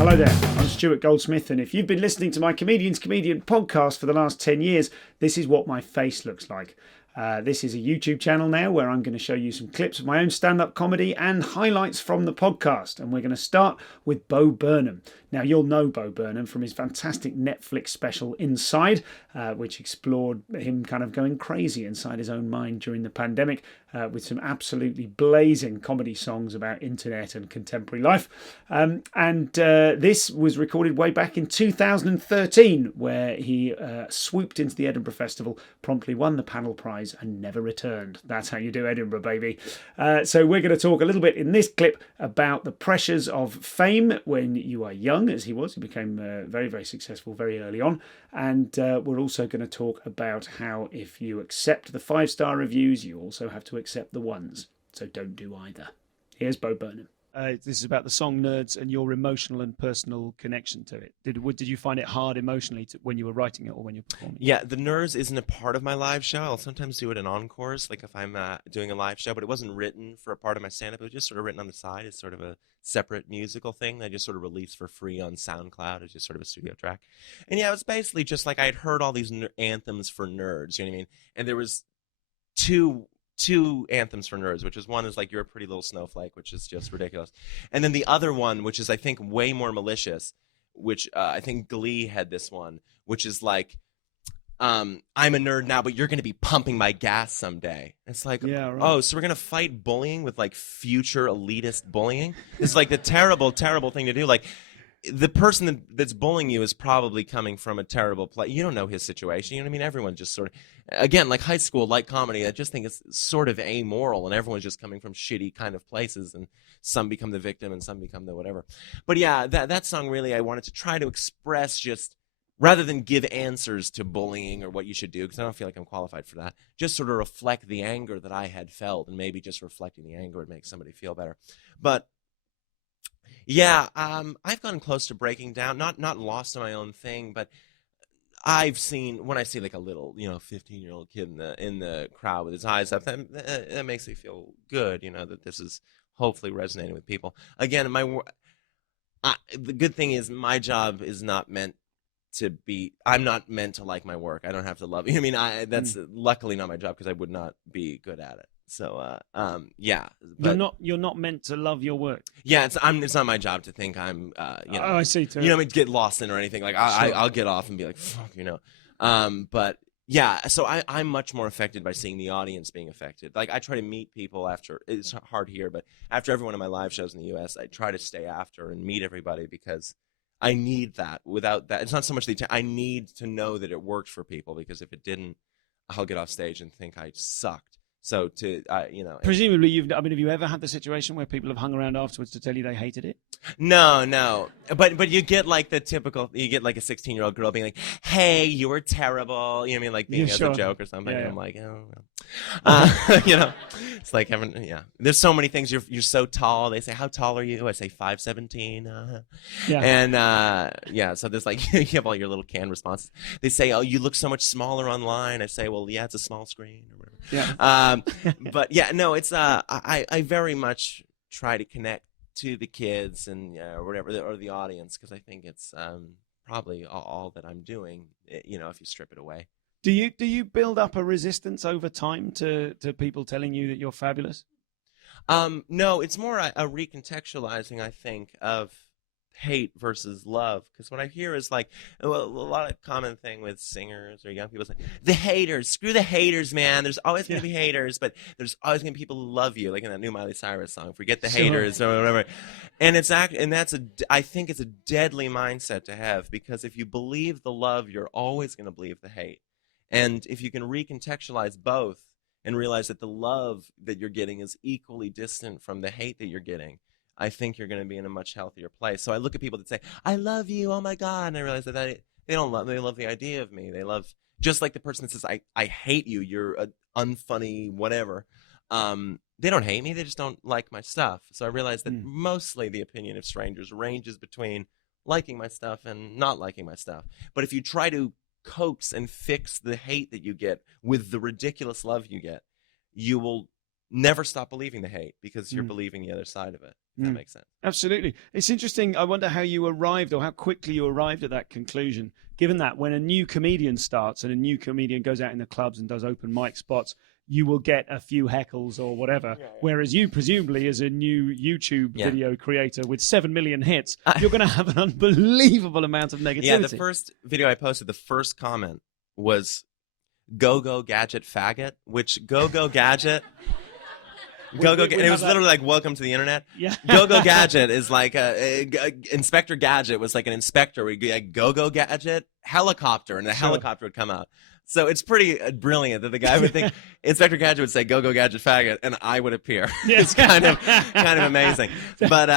Hello there, I'm Stuart Goldsmith, and if you've been listening to my Comedian's Comedian podcast for the last 10 years, this is what my face looks like. This is a YouTube channel now where I'm going to show you some clips of my own stand-up comedy and highlights from the podcast. And we're going to start with Bo Burnham. Now, you'll know Bo Burnham from his fantastic Netflix special Inside, which explored him kind of going crazy inside his own mind during the pandemic with some absolutely blazing comedy songs about internet and contemporary life. This was recorded way back in 2013, where he swooped into the Edinburgh Festival, promptly won the panel prize and never returned. That's how you do Edinburgh, baby. So we're going to talk a little bit in this clip about the pressures of fame when you are young, as he was. He became very, very successful very early on. And we're also going to talk about how if you accept the 5-star reviews, you also have to accept the ones. So don't do either. Here's Bo Burnham. This is about the song Nerds and your emotional and personal connection to it. Did you find it hard emotionally when you were writing it or when you were performing? Yeah, the Nerds isn't a part of my live show. I'll sometimes do it in encores, like if I'm doing a live show, but it wasn't written for a part of my stand-up. It was just sort of written on the side. It's sort of a separate musical thing that I just sort of released for free on SoundCloud. It's just sort of a studio track. And yeah, it was basically just like I had heard all these anthems for nerds, you know what I mean? And there was two anthems for nerds, which is one is like You're a Pretty Little Snowflake, which is just ridiculous. And then the other one, which is I think way more malicious, which I think Glee had this one, which is like, I'm a nerd now, but you're going to be pumping my gas someday. It's like, yeah, right. Oh, so we're going to fight bullying with like future elitist bullying? It's like the terrible, terrible thing to do. Like, the person that's bullying you is probably coming from a terrible place. You don't know his situation. You know what I mean? Everyone just sort of, again, like high school, like comedy, I just think it's sort of amoral, and everyone's just coming from shitty kind of places, and some become the victim and some become the whatever. But yeah, that song really, I wanted to try to express just, rather than give answers to bullying or what you should do, because I don't feel like I'm qualified for that, just sort of reflect the anger that I had felt, and maybe just reflecting the anger would make somebody feel better. But yeah, I've gotten close to breaking down, not lost in my own thing, but I've seen, when I see like a little, 15-year-old kid in the crowd with his eyes up, that makes me feel good, that this is hopefully resonating with people. Again, the good thing is my job is not meant to be, I'm not meant to like my work. I don't have to love it. I mean, that's luckily not my job, because I would not be good at it. So, yeah. But you're not meant to love your work. Yeah, it's not my job to think I'm, Oh, I see. Too. Get lost in or anything. Like, I'll get off and be like, fuck, But yeah, so I'm much more affected by seeing the audience being affected. Like, I try to meet people after, it's hard here, but after every one of my live shows in the U.S., I try to stay after and meet everybody, because I need that. Without that, it's not so much I need to know that it worked for people, because if it didn't, I'll get off stage and think I sucked. So presumably have you ever had the situation where people have hung around afterwards to tell you they hated it? No. But you get like the typical, you get like a 16-year-old girl being like, hey, you were terrible. You know what I mean? Like being as a joke or something. Yeah. I'm like, it's like having, there's so many things. You're so tall. They say, how tall are you? I say 5'17". Yeah. And so there's like, you have all your little canned responses. They say, oh, you look so much smaller online. I say, well, yeah, it's a small screen or whatever. Yeah. But yeah, no, it's I very much try to connect to the kids and or whatever, or the audience, because I think it's probably all that I'm doing, if you strip it away. Do you build up a resistance over time to people telling you that you're fabulous? No, it's more a recontextualizing, I think, of hate versus love, because what I hear is like a lot of common thing with singers or young people say, the haters, screw the haters, man, there's always going to be haters, but there's always going to be people who love you, like in that new Miley Cyrus song, forget the haters or whatever. And I think it's a deadly mindset to have, because if you believe the love, you're always going to believe the hate. And if you can recontextualize both and realize that the love that you're getting is equally distant from the hate that you're getting, I think you're going to be in a much healthier place. So I look at people that say, I love you, oh my God, and I realize that they love the idea of me. They love, just like the person that says, I hate you, you're unfunny, whatever. They don't hate me, they just don't like my stuff. So I realize that mostly the opinion of strangers ranges between liking my stuff and not liking my stuff. But if you try to coax and fix the hate that you get with the ridiculous love you get, you will never stop believing the hate, because you're believing the other side of it. that makes sense. Absolutely. It's interesting. I wonder how you arrived, or how quickly you arrived at that conclusion, given that when a new comedian starts and a new comedian goes out in the clubs and does open mic spots, you will get a few heckles or whatever. Whereas you, presumably, as a new YouTube video creator with 7 million hits, you're going to have an unbelievable amount of negativity. Yeah, the first video I posted, the first comment was "Go Gadget faggot," which Go Gadget. It was literally like "Welcome to the internet." Yeah. Go Gadget is like Inspector Gadget was like an inspector. We like Go Gadget helicopter, and the helicopter would come out. So it's pretty brilliant that the guy would think Inspector Gadget would say "Go Gadget faggot," and I would appear. It's kind of amazing. But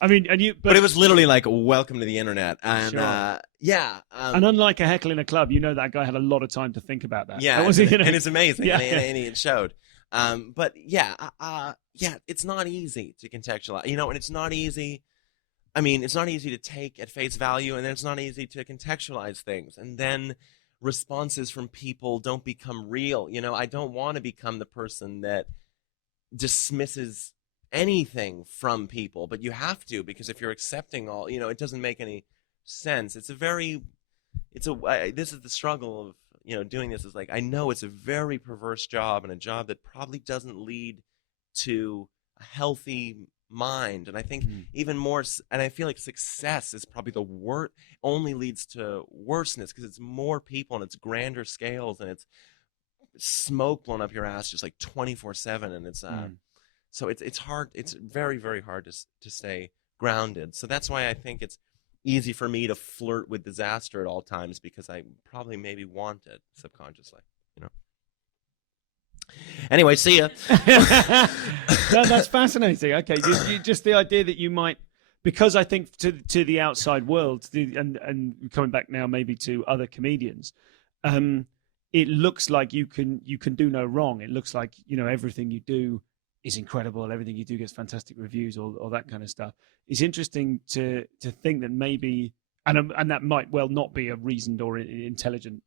I mean, but it was literally like "Welcome to the internet," and and unlike a heckle in a club, that guy had a lot of time to think about that. Yeah, and it's amazing, and it showed. But it's not easy to contextualize, and it's not easy. I mean, it's not easy to take at face value, and then it's not easy to contextualize things, and then responses from people don't become real. I don't want to become the person that dismisses anything from people, but you have to, because if you're accepting all, it doesn't make any sense. This is the struggle of, doing this. Is like, I know it's a very perverse job, and a job that probably doesn't lead to a healthy mind. And I think even more, and I feel like success is probably the worst, only leads to worseness, because it's more people and it's grander scales, and it's smoke blown up your ass just like 24/7, and it's so it's hard. It's very, very hard to stay grounded. So that's why I think it's easy for me to flirt with disaster at all times, because I probably maybe want it subconsciously. Anyway, see ya. That's fascinating. Okay, just the idea that you might, because I think to the outside world, and coming back now maybe to other comedians, it looks like you can do no wrong. It looks like everything you do is incredible. Everything you do gets fantastic reviews, or that kind of stuff. It's interesting to think that maybe, and that might well not be a reasoned or intelligent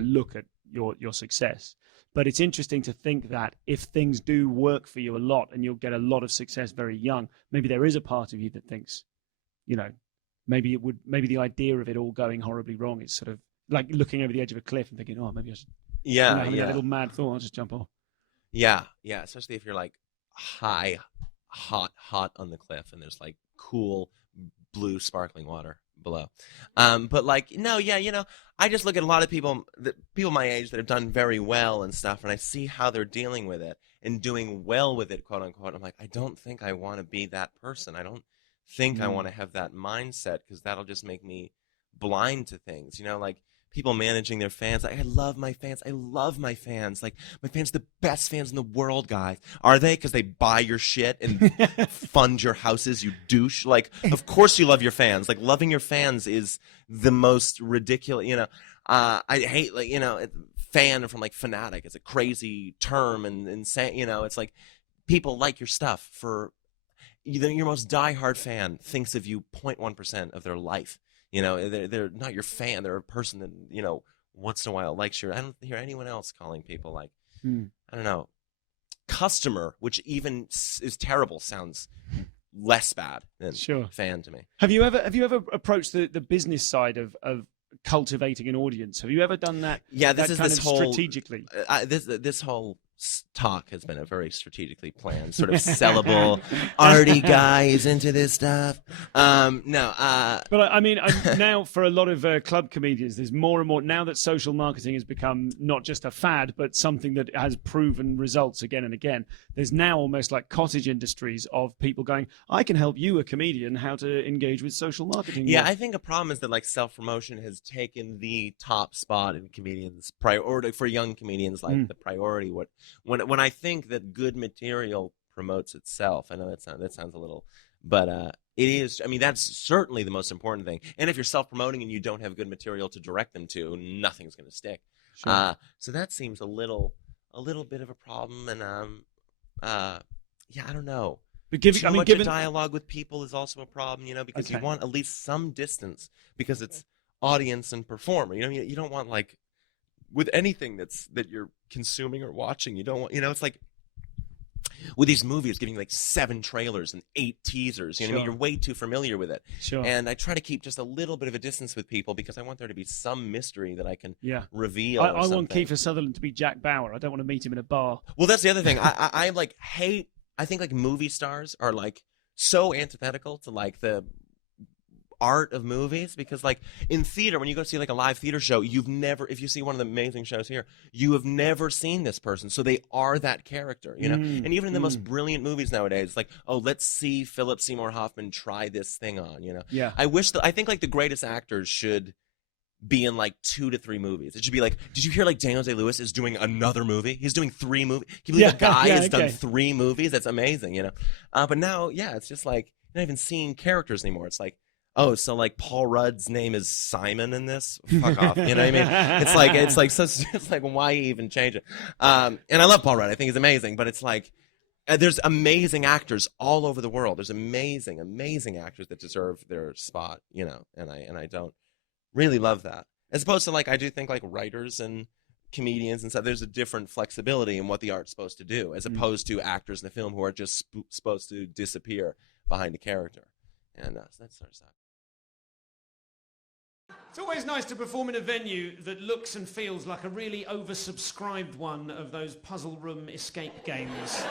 look at your success. But it's interesting to think that if things do work for you a lot and you'll get a lot of success very young, maybe there is a part of you that thinks, maybe the idea of it all going horribly wrong is sort of like looking over the edge of a cliff and thinking, oh, maybe I should, having that little mad thought, I'll just jump off. Yeah, especially if you're like hot on the cliff, and there's like cool blue sparkling water below. But like, no, I just look at a lot of people my age that have done very well and stuff, and I see how they're dealing with it and doing well with it, quote unquote. I'm like, I don't think I want to be that person. I don't think I want to have that mindset, because that'll just make me blind to things. Like people managing their fans. Like, I love my fans. Like, my fans are the best fans in the world, guys. Are they? Because they buy your shit and fund your houses, you douche. Like, of course you love your fans. Like, loving your fans is the most ridiculous, I hate, fan from like fanatic. It's a crazy term and insane, it's like people like your stuff for, your most diehard fan thinks of you 0.1% of their life. They're not your fan. They're a person that, once in a while likes your. I don't hear anyone else calling people like, I don't know, customer, which even is terrible, sounds less bad than fan to me. Have you ever approached the business side of cultivating an audience? Have you ever done that? Yeah, this whole strategically. This whole talk has been a very strategically planned, sort of sellable, arty guy is into this stuff. But I mean, now for a lot of club comedians, there's more and more, now that social marketing has become not just a fad, but something that has proven results again and again. There's now almost like cottage industries of people going, I can help you, a comedian, how to engage with social marketing. Yeah, I think a problem is that like self-promotion has taken the top spot in comedians' priority, for young comedians, like the priority. When I think that good material promotes itself, I know that sounds a little, but it is. I mean, that's certainly the most important thing. And if you're self-promoting and you don't have good material to direct them to, nothing's going to stick. Sure. So that seems a little bit of a problem. And I don't know. But too much dialogue with people is also a problem, because you want at least some distance, because it's audience and performer. You don't want like. With anything that you're consuming or watching, you don't want, it's like with these movies giving like 7 trailers and 8 teasers. You know what I mean? Sure. You're way too familiar with it. Sure. And I try to keep just a little bit of a distance with people because I want there to be some mystery that I can reveal. I want Kiefer Sutherland to be Jack Bauer. I don't want to meet him in a bar. Well, that's the other thing. I like hate. I think like movie stars are like so antithetical to like the art of movies, because like in theater, when you go see like a live theater show, you've never, if you see one of the amazing shows here, you have never seen this person, so they are that character, you know. And even in the most brilliant movies nowadays, it's like, oh, let's see Philip Seymour Hoffman try this thing on, you know. I think like the greatest actors should be in like 2 to 3 movies. It should be like, did you hear like Daniel Day-Lewis is doing another movie? He's doing 3 movies. Can you believe a guy has done 3 movies? That's amazing, you know. But now, it's just like you're not even seeing characters anymore. It's like, oh, so like Paul Rudd's name is Simon in this? Fuck off. You know what I mean? It's like why even change it? And I love Paul Rudd. I think he's amazing, but it's like there's amazing actors all over the world. There's amazing, amazing actors that deserve their spot, you know, and I don't really love that. As opposed to like, I do think like writers and comedians and stuff, there's a different flexibility in what the art's supposed to do, as opposed to actors in the film who are just supposed to disappear behind a character. And so that sort of stuff. It's always nice to perform in a venue that looks and feels like a really oversubscribed one of those puzzle room escape games.